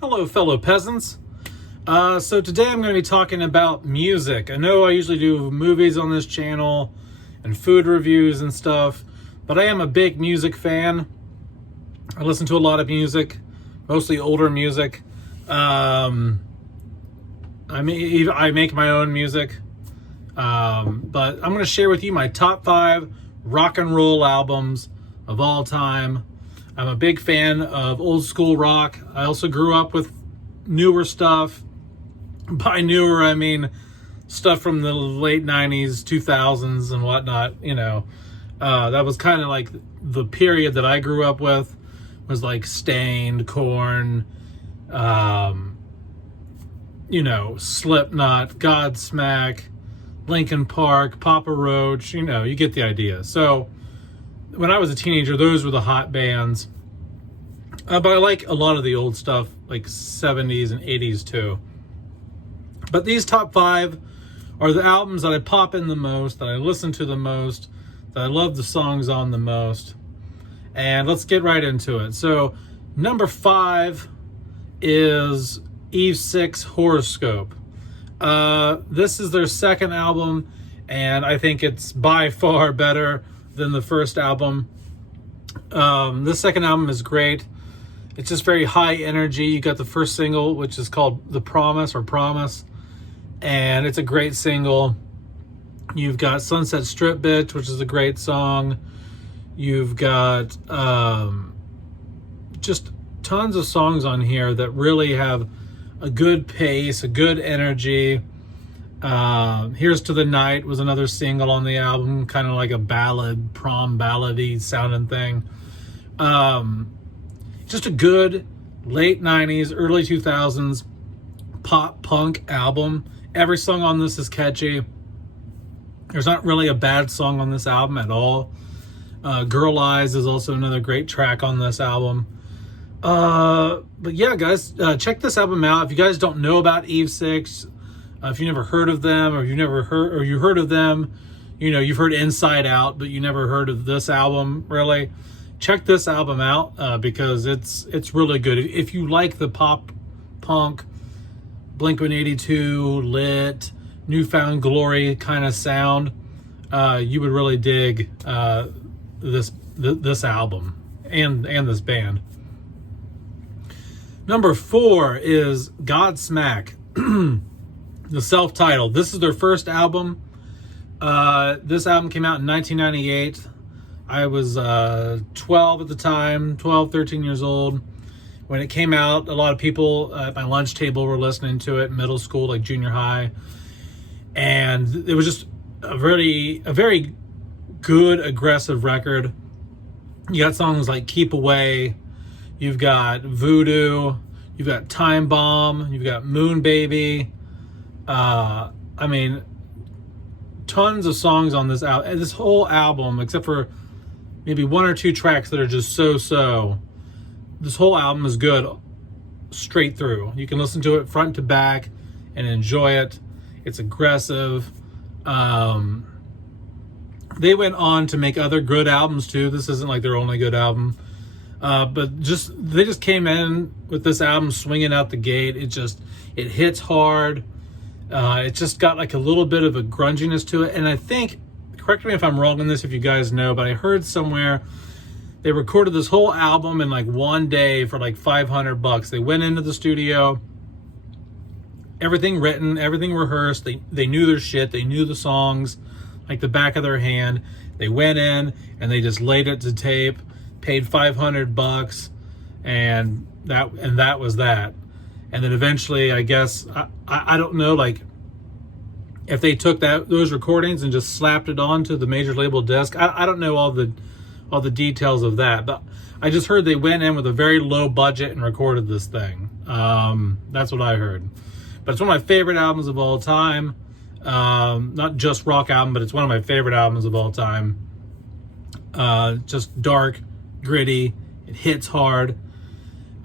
Hello, fellow peasants. So today I'm going to be talking about music. I know I usually do movies on this channel and food reviews and stuff, but I am a big music fan. I listen to a lot of music, mostly older music. I make my own music, but I'm going to share with you my top 5 rock and roll albums of all time. I'm a big fan of old school rock. I also grew up with newer stuff. By newer, I mean stuff from the late 90s, 2000s and whatnot. That was kind of like the period that I grew up with, was like Stained, Korn, Slipknot, Godsmack, Linkin Park, Papa Roach, you get the idea. So when I was a teenager, those were the hot bands. But I like a lot of the old stuff, like 70s and 80s too. But these top 5 are the albums that I pop in the most, that I listen to the most, that I love the songs on the most. And let's get right into it. So number 5 is Eve 6 Horoscope. This is their second album, and I think it's by far better than the first album. This second album is great. It's just very high energy. You got the first single, which is called The Promise or Promise, and it's a great single. You've got Sunset Strip Bitch, which is a great song. You've got just tons of songs on here that really have a good pace, a good energy. Here's to the Night was another single on the album, kind of like a ballad, prom ballady sounding thing. Just a good late 90s, early 2000s pop punk album. Every song on this is catchy. There's not really a bad song on this album at all. Girl Eyes is also another great track on this album. But yeah, guys, check this album out. If you guys don't know about Eve 6, if you never heard of them, or you heard of them, you've heard Inside Out, but you never heard of this album, really, check this album out, because it's really good. If you like the pop punk, Blink-182, Lit, Newfound Glory kind of sound, you would really dig this album and this band. Number 4 is Godsmack. The self-titled. This is their first album. This album came out in 1998. I was 12 at the time, 13 years old. When it came out, a lot of people at my lunch table were listening to it in middle school, like junior high. And it was just a very good, aggressive record. You got songs like Keep Away. You've got Voodoo. You've got Time Bomb. You've got Moon Baby. Tons of songs on this album. This whole album, except for maybe 1 or 2 tracks that are just so. This whole album is good straight through. You can listen to it front to back and enjoy it. It's aggressive. They went on to make other good albums too. This isn't like their only good album. But they just came in with this album swinging out the gate. It hits hard. It just got like a little bit of a grunginess to it. And I think, correct me if I'm wrong on this, if you guys know, but I heard somewhere they recorded this whole album in like one day for like $500. They went into the studio, everything written, everything rehearsed. They knew their shit. They knew the songs like the back of their hand. They went in and they just laid it to tape, paid $500, and that was that. And then eventually, I guess, I don't know, like if they took those recordings and just slapped it onto the major label disc. I don't know all the details of that, but I just heard they went in with a very low budget and recorded this thing. That's what I heard. But it's one of my favorite albums of all time. Not just rock album, but it's one of my favorite albums of all time. Just dark, gritty. It hits hard.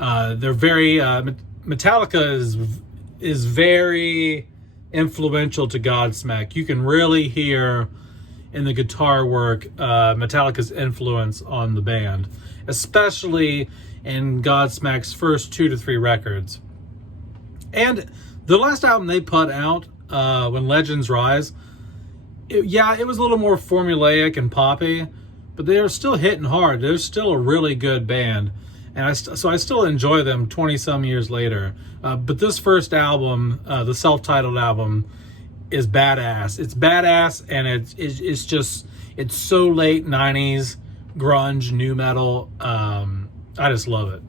They're very Metallica is very influential to Godsmack. You can really hear in the guitar work Metallica's influence on the band, especially and Godsmack's first 2 to 3 records. And the last album they put out, When Legends Rise, it was a little more formulaic and poppy, but they were still hitting hard. They're still a really good band, and so I still enjoy them 20-some years later. But this first album, the self-titled album, is badass. It's badass, and it's so late 90s grunge, new metal. I just love it.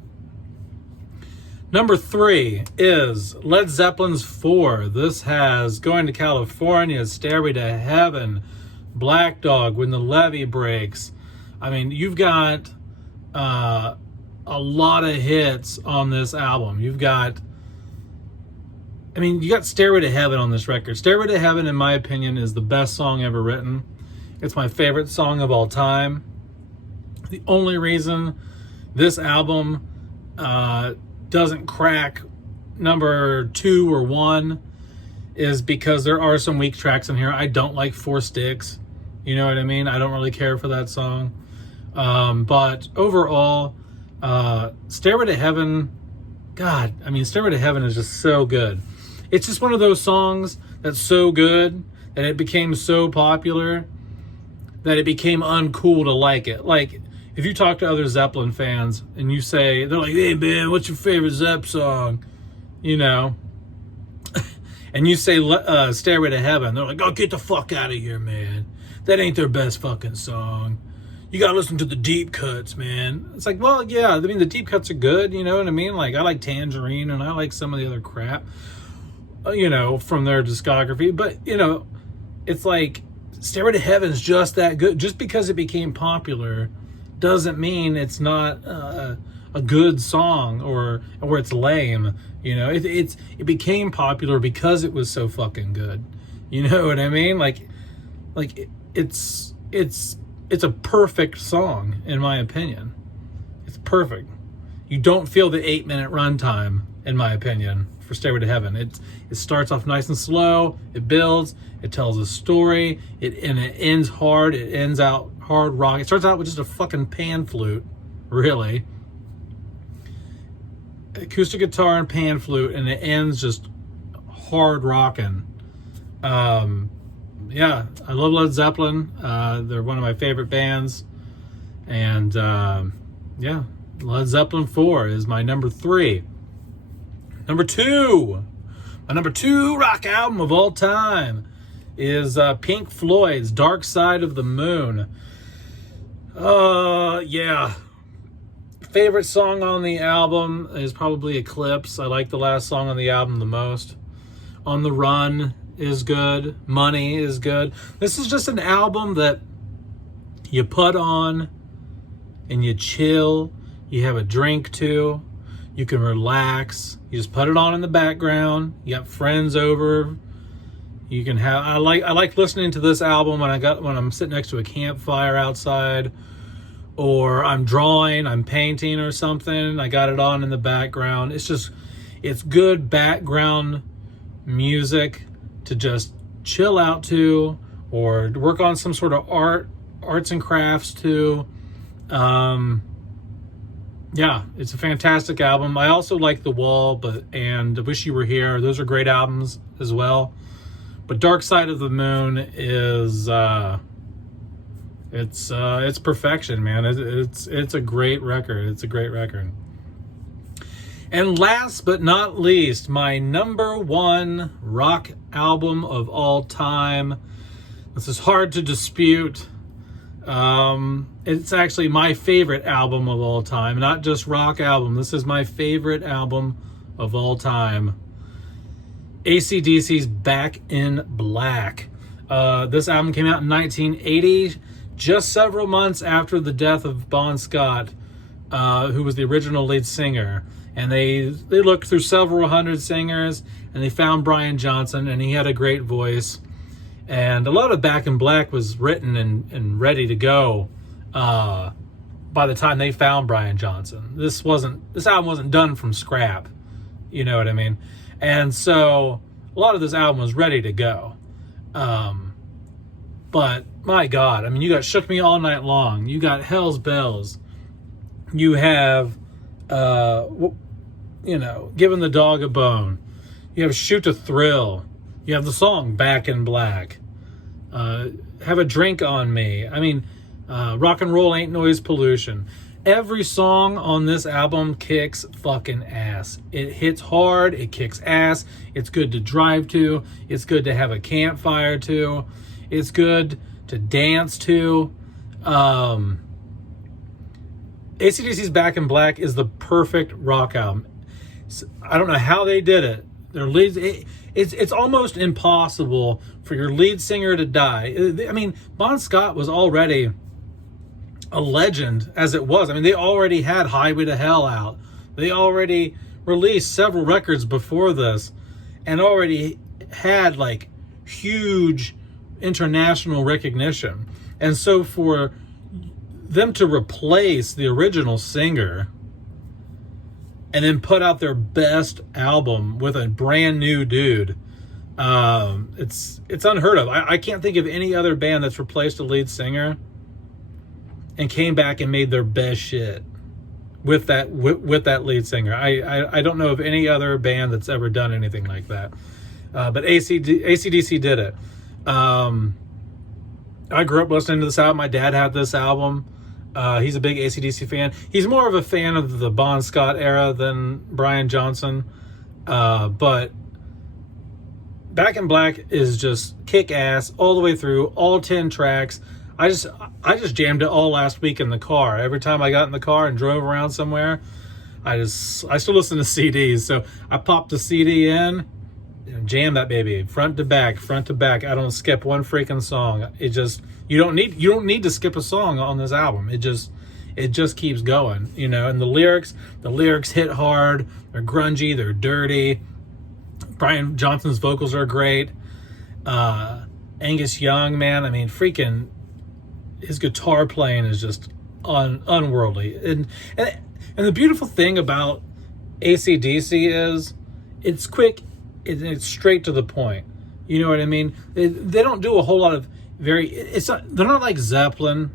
Number 3 is Led Zeppelin's 4. This has Going to California, Stairway to Heaven, Black Dog, When the Levee Breaks. I mean, you've got a lot of hits on this album. You got Stairway to Heaven on this record. Stairway to Heaven, in my opinion, is the best song ever written. It's my favorite song of all time. The only reason this album doesn't crack number 2 or 1 is because there are some weak tracks in here. I don't like Four Sticks. You know what I mean? I don't really care for that song. But overall, Stairway to Heaven, Stairway to Heaven is just so good. It's just one of those songs that's so good that it became so popular that it became uncool to like it. Like, if you talk to other Zeppelin fans and you say, they're like, hey man, what's your favorite Zepp song? You know, and you say Stairway to Heaven, they're like, oh, get the fuck out of here, man. That ain't their best fucking song. You gotta listen to the deep cuts, man. It's like, well, yeah, the deep cuts are good, you know what I mean? Like, I like Tangerine and I like some of the other crap, from their discography. But, it's like, Stairway to Heaven is just that good. Just because it became popular doesn't mean it's not a good song or it's lame. It became popular because it was so fucking good. You know what I mean? Like it's a perfect song in my opinion. It's perfect. You don't feel the 8-minute runtime in my opinion for Stairway to Heaven. It starts off nice and slow. It builds. It tells a story. It ends hard. It ends out hard rock. It starts out with just a fucking pan flute, really. Acoustic guitar and pan flute, and it ends just hard rocking. Yeah, I love Led Zeppelin. They're one of my favorite bands. And yeah, Led Zeppelin 4 is my number 3. Number 2. My number 2 rock album of all time is Pink Floyd's Dark Side of the Moon. Yeah. Favorite song on the album is probably Eclipse. I like the last song on the album the most. On the Run is good. Money is good. This is just an album that you put on and you chill. You have a drink to. You can relax. You just put it on in the background. You got friends over. You can have. I like listening to this album when I'm sitting next to a campfire outside, or I'm drawing, I'm painting or something. I got it on in the background. It's good background music to just chill out to, or work on some sort of arts and crafts to. Yeah, it's a fantastic album. I also like The Wall, and Wish You Were Here. Those are great albums as well. But Dark Side of the Moon is it's perfection, man. It's a great record. It's a great record. And last but not least, my number 1 rock album of all time. This is hard to dispute. It's actually my favorite album of all time, not just rock album. This is my favorite album of all time. AC/DC's Back in Black. This album came out in 1980, just several months after the death of Bon Scott, who was the original lead singer. And they looked through several hundred singers, and they found Brian Johnson, and he had a great voice. And a lot of Back in Black was written and ready to go by the time they found Brian Johnson. This album wasn't done from scrap. You know what I mean? And so a lot of this album was ready to go. But my God, you got Shook Me All Night Long. You got Hell's Bells. You have Giving the Dog a Bone. You have Shoot to Thrill. You have the song Back in Black. Have a Drink on Me. I mean, Rock and Roll Ain't Noise Pollution. Every song on this album kicks fucking ass. It hits hard. It kicks ass. It's good to drive to. It's good to have a campfire to. It's good to dance to. AC/DC's Back in Black is the perfect rock album. I don't know how they did it. Their leads, it's almost impossible for your lead singer to die. I mean, Bon Scott was already a legend as it was. I mean, they already had Highway to Hell out. They already released several records before this and already had like huge international recognition. And so for them to replace the original singer and then put out their best album with a brand new dude, it's unheard of. I can't think of any other band that's replaced a lead singer and came back and made their best shit with that lead singer. I don't know of any other band that's ever done anything like that. But AC/DC did it. I grew up listening to this album. My dad had this album. He's a big AC/DC fan. He's more of a fan of the Bon Scott era than Brian Johnson. But Back in Black is just kick ass all the way through, all 10 tracks. I just jammed it all last week in the car. Every time I got in the car and drove around somewhere, I still listen to CDs. So I popped the CD in and jammed that baby front to back. I don't skip one freaking song. You don't need to skip a song on this album. It just keeps going, and the lyrics hit hard. They're grungy, they're dirty. Brian Johnson's vocals are great. Angus Young, man, I mean, freaking his guitar playing is just unworldly. And the beautiful thing about AC/DC is it's quick, it's straight to the point. You know what I mean? They don't do a whole lot of they're not like Zeppelin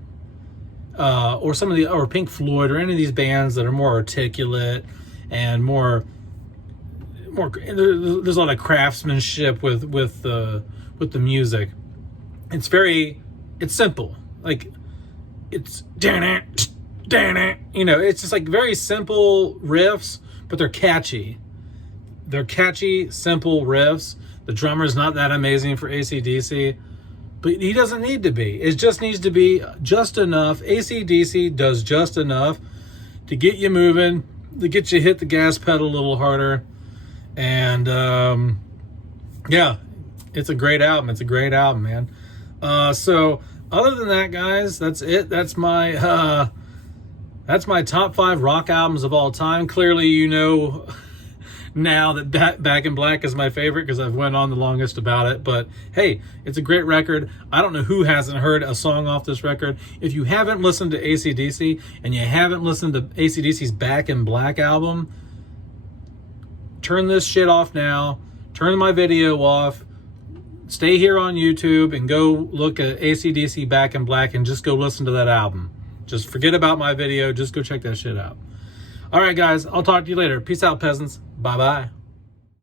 or Pink Floyd or any of these bands that are more articulate and more there's a lot of craftsmanship with the music. It's simple. Like it's it's just like very simple riffs, but they're catchy. They're catchy, simple riffs. The drummer's not that amazing for AC/DC, but he doesn't need to be. It just needs to be just enough. AC/DC does just enough to get you moving, to get you hit the gas pedal a little harder. And yeah, it's a great album. It's a great album, man. So other than that, guys, that's it. That's my top 5 rock albums of all time. Clearly, now that Back in Black is my favorite because I've went on the longest about it. But hey, it's a great record. I don't know who hasn't heard a song off this record. If you haven't listened to AC/DC and you haven't listened to AC/DC's Back in Black album, turn this shit off now. Turn my video off. Stay here on YouTube and go look at AC/DC Back in Black and just go listen to that album. Just forget about my video. Just go check that shit out. All right, guys. I'll talk to you later. Peace out, peasants. Bye-bye.